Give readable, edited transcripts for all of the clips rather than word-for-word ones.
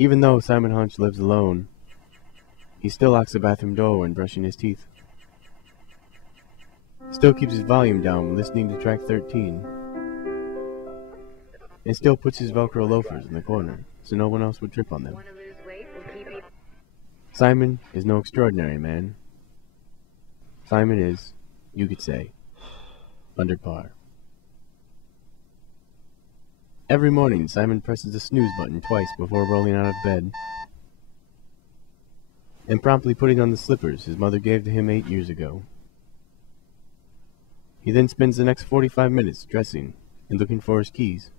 Even though Simon Hunch lives alone, he still locks the bathroom door when brushing his teeth. Still keeps his volume down when listening to track 13. And still puts his Velcro loafers in the corner so no one else would trip on them. Simon is no extraordinary man. Simon is, you could say, under par. Every morning, Simon presses the snooze button twice before rolling out of bed and promptly putting on the slippers his mother gave to him 8 years ago. He then spends the next 45 minutes dressing and looking for his keys.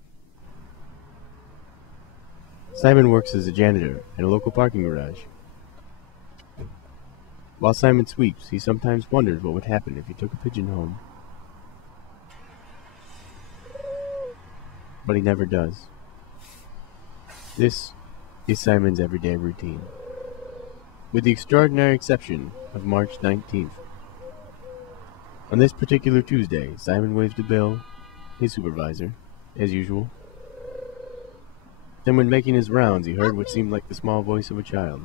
Simon works as a janitor at a local parking garage. While Simon sweeps, he sometimes wonders what would happen if he took a pigeon home. But he never does. This is Simon's everyday routine, with the extraordinary exception of March 19th. On this particular Tuesday, Simon waves to Bill, his supervisor, as usual. Then when making his rounds, he heard what seemed like the small voice of a child.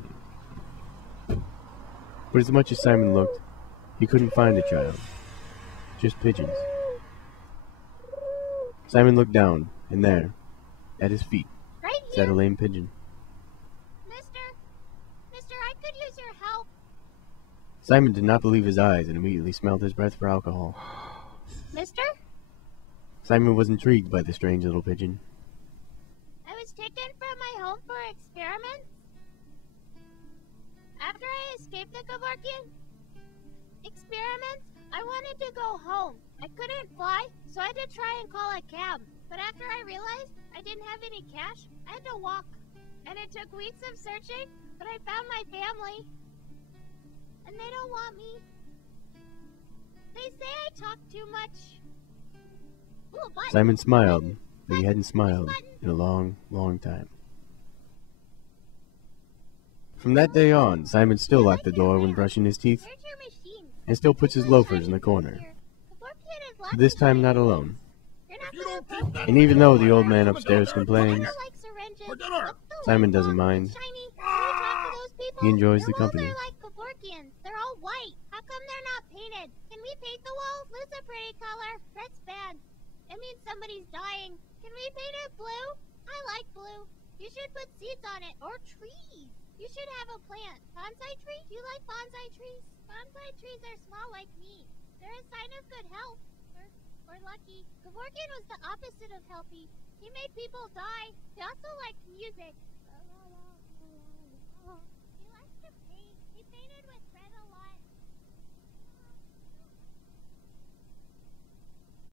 But as much as Simon looked, he couldn't find a child. Just pigeons. Simon looked down, and there, at his feet, sat a lame pigeon. Mister, I could use your help. Simon did not believe his eyes and immediately smelled his breath for alcohol. Mister? Simon was intrigued by the strange little pigeon. I was taken from my home for experiments. After I escaped the Kevorkian experiments, I wanted to go home. I couldn't fly, so I had to try and call a cab. But after I realized I didn't have any cash, I had to walk. And it took weeks of searching, but I found my family. And they don't want me. They say I talk too much. Ooh, Simon smiled, but he hadn't smiled in a long, long time. From that day on, Simon still locked the door when brushing his teeth, and still puts his loafers in the corner. This time not alone. And even though the old man upstairs complains, Simon doesn't mind. He enjoys the company. They're all white. How come they're not painted? Can we paint the walls? Blue's a pretty color. Red's bad. It means somebody's dying. Can we paint it blue? I like blue. You should put seeds on it, or trees. You should have a plant. Bonsai tree? Do you like bonsai trees? Bonsai trees are small like me. They're a sign of good health. Or lucky. Kevorkian was the opposite of healthy. He made people die. He also liked music.